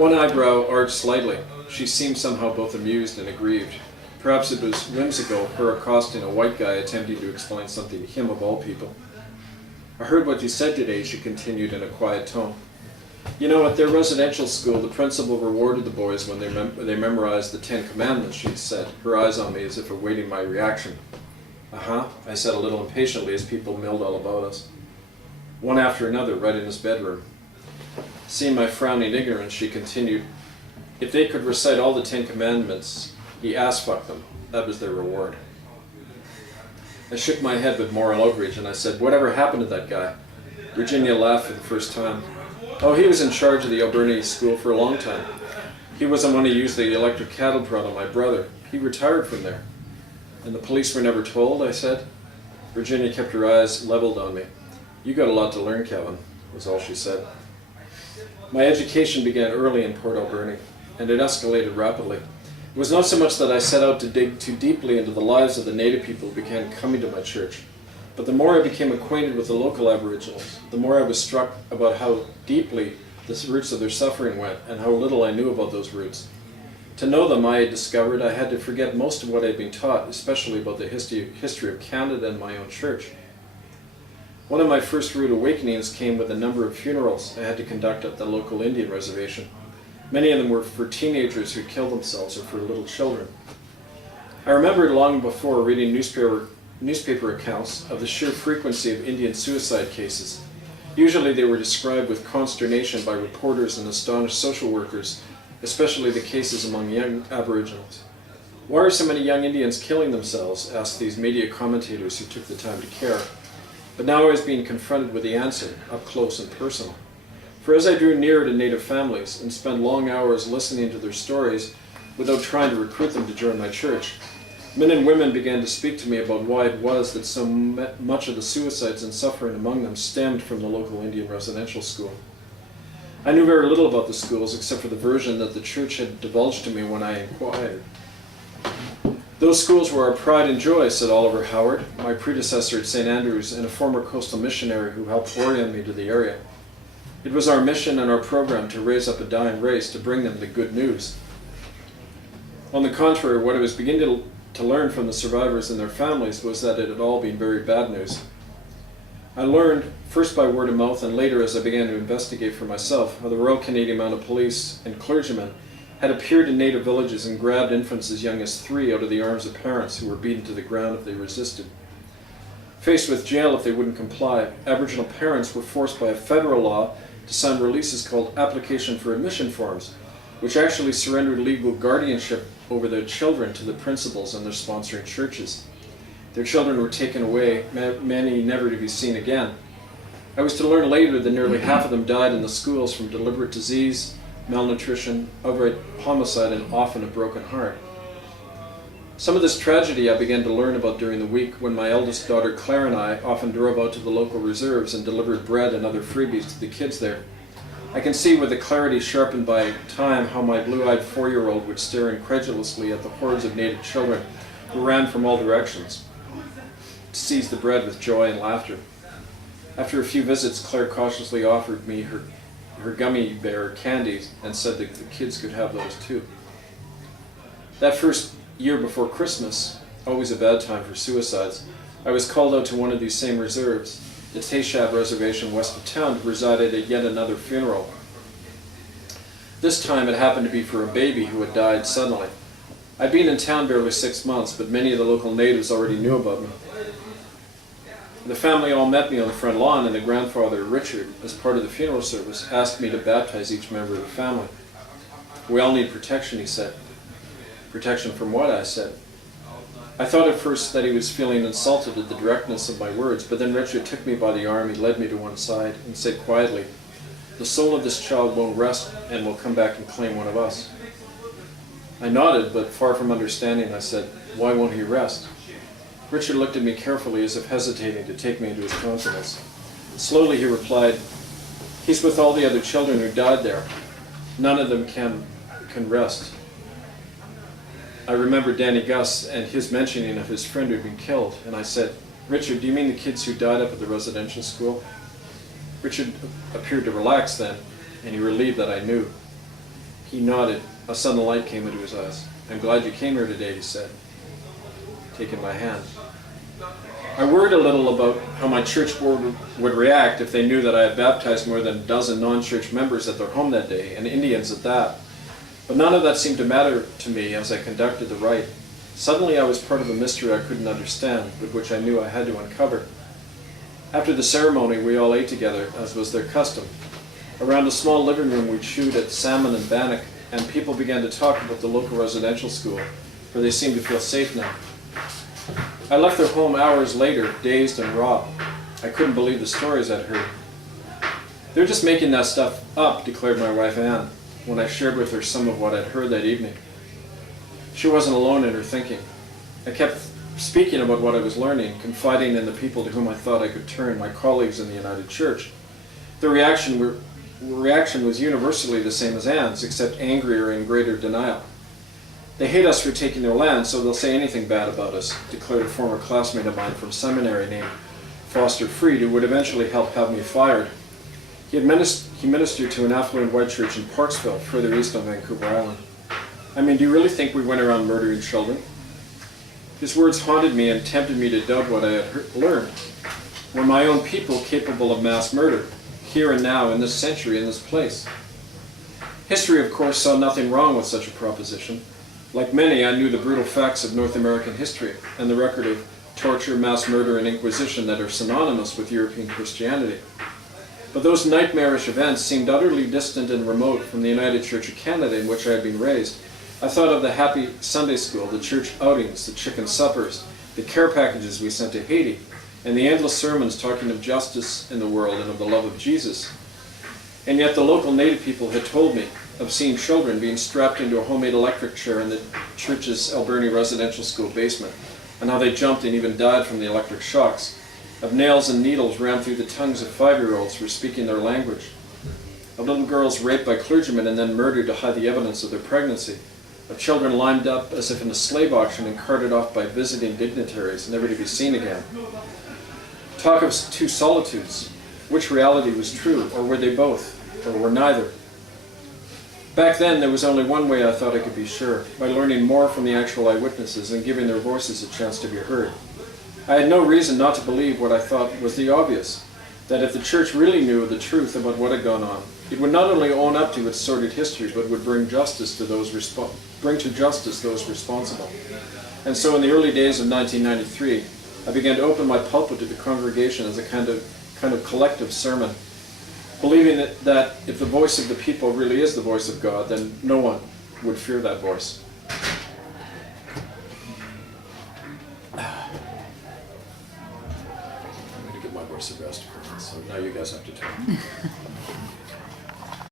One eyebrow arched slightly. She seemed somehow both amused and aggrieved. Perhaps it was whimsical, her accosting a white guy attempting to explain something to him of all people. "I heard what you said today," she continued in a quiet tone. "You know, at their residential school, the principal rewarded the boys when they memorized the 10 Commandments," she said, her eyes on me as if awaiting my reaction. "Uh-huh," I said a little impatiently as people milled all about us. One after another, right in his bedroom. Seeing my frowning ignorance, she continued, "If they could recite all the 10 Commandments, he ass-fucked them. That was their reward." I shook my head with moral outrage and I said, "Whatever happened to that guy?" Virginia laughed for the first time. "Oh, he was in charge of the Alberni school for a long time. He wasn't one who used the electric cattle prod on my brother. He retired from there." "And the police were never told?" I said. Virginia kept her eyes leveled on me. "You got a lot to learn, Kevin," was all she said. My education began early in Port Alberni, and it escalated rapidly. It was not so much that I set out to dig too deeply into the lives of the native people who began coming to my church, but the more I became acquainted with the local Aboriginals, the more I was struck about how deeply the roots of their suffering went and how little I knew about those roots. To know them, I had discovered I had to forget most of what I had been taught, especially about the history of Canada and my own church. One of my first rude awakenings came with a number of funerals I had to conduct at the local Indian reservation. Many of them were for teenagers who killed themselves or for little children. I remembered long before reading newspaper accounts of the sheer frequency of Indian suicide cases. Usually they were described with consternation by reporters and astonished social workers, especially the cases among young Aboriginals. "Why are so many young Indians killing themselves?" asked these media commentators who took the time to care. But now I was being confronted with the answer, up close and personal. For as I drew nearer to Native families and spent long hours listening to their stories without trying to recruit them to join my church, men and women began to speak to me about why it was that so much of the suicides and suffering among them stemmed from the local Indian residential school. I knew very little about the schools except for the version that the church had divulged to me when I inquired. "Those schools were our pride and joy," said Oliver Howard, my predecessor at St. Andrews and a former coastal missionary who helped orient me to the area. "It was our mission and our program to raise up a dying race, to bring them the good news." On the contrary, what I was beginning to learn from the survivors and their families was that it had all been very bad news. I learned, first by word of mouth and later as I began to investigate for myself, how the Royal Canadian Mounted Police and clergymen had appeared in native villages and grabbed infants as young as 3 out of the arms of parents who were beaten to the ground if they resisted. Faced with jail if they wouldn't comply, Aboriginal parents were forced by a federal law to sign releases called application for admission forms, which actually surrendered legal guardianship over their children to the principals and their sponsoring churches. Their children were taken away, many never to be seen again. I was to learn later that nearly half of them died in the schools from deliberate disease, malnutrition, outright homicide, and often a broken heart. Some of this tragedy I began to learn about during the week when my eldest daughter Claire and I often drove out to the local reserves and delivered bread and other freebies to the kids there. I can see with a clarity sharpened by time how my blue-eyed 4-year-old would stare incredulously at the hordes of native children who ran from all directions to seize the bread with joy and laughter. After a few visits, Claire cautiously offered me her gummy bear candies and said that the kids could have those too. That first year before Christmas, always a bad time for suicides, I was called out to one of these same reserves, the Tayshab Reservation west of town, to preside at yet another funeral. This time it happened to be for a baby who had died suddenly. I'd been in town barely 6 months, but many of the local natives already knew about me. The family all met me on the front lawn, and the grandfather, Richard, as part of the funeral service, asked me to baptize each member of the family. "We all need protection," he said. "Protection from what?" I said. I thought at first that he was feeling insulted at the directness of my words, but then Richard took me by the arm, he led me to one side, and said quietly, "The soul of this child won't rest and will come back and claim one of us." I nodded, but far from understanding, I said, "Why won't he rest?" Richard looked at me carefully as if hesitating to take me into his confidence. Slowly he replied, "He's with all the other children who died there. None of them can rest." I remembered Danny Gus and his mentioning of his friend who had been killed, and I said, "Richard, do you mean the kids who died up at the residential school?" Richard appeared to relax then, and he relieved that I knew. He nodded. A sudden light came into his eyes. "I'm glad you came here today," he said, taking my hand. I worried a little about how my church board would react if they knew that I had baptized more than a dozen non-church members at their home that day, and Indians at that. But none of that seemed to matter to me as I conducted the rite. Suddenly I was part of a mystery I couldn't understand, but which I knew I had to uncover. After the ceremony, we all ate together, as was their custom. Around a small living room, we chewed at salmon and bannock, and people began to talk about the local residential school, for they seemed to feel safe now. I left their home hours later, dazed and raw. I couldn't believe the stories I'd heard. "They're just making that stuff up," declared my wife Anne, when I shared with her some of what I'd heard that evening. She wasn't alone in her thinking. I kept speaking about what I was learning, confiding in the people to whom I thought I could turn, my colleagues in the United Church. The reaction was universally the same as Anne's, except angrier and greater denial. "They hate us for taking their land, so they'll say anything bad about us," declared a former classmate of mine from seminary named Foster Freed, who would eventually help have me fired. He ministered to an affluent white church in Parksville, further east on Vancouver Island. "I mean, do you really think we went around murdering children?" His words haunted me and tempted me to doubt what I had learned. Were my own people capable of mass murder, here and now, in this century, in this place? History, of course, saw nothing wrong with such a proposition. Like many, I knew the brutal facts of North American history and the record of torture, mass murder, and inquisition that are synonymous with European Christianity. But those nightmarish events seemed utterly distant and remote from the United Church of Canada in which I had been raised. I thought of the happy Sunday school, the church outings, the chicken suppers, the care packages we sent to Haiti, and the endless sermons talking of justice in the world and of the love of Jesus. And yet the local native people had told me of seeing children being strapped into a homemade electric chair in the church's Alberni residential school basement, and how they jumped and even died from the electric shocks, of nails and needles rammed through the tongues of 5-year-olds for speaking their language, of little girls raped by clergymen and then murdered to hide the evidence of their pregnancy, of children lined up as if in a slave auction and carted off by visiting dignitaries, never to be seen again. Talk of two solitudes. Which reality was true, or were they both, or were neither? Back then, there was only one way I thought I could be sure, by learning more from the actual eyewitnesses and giving their voices a chance to be heard. I had no reason not to believe what I thought was the obvious, that if the church really knew the truth about what had gone on, it would not only own up to its sordid history, but would bring to justice those responsible. And so in the early days of 1993, I began to open my pulpit to the congregation as a kind of collective sermon, believing that if the voice of the people really is the voice of God, then no one would fear that voice. I'm going to give my voice a rest, so now you guys have to talk.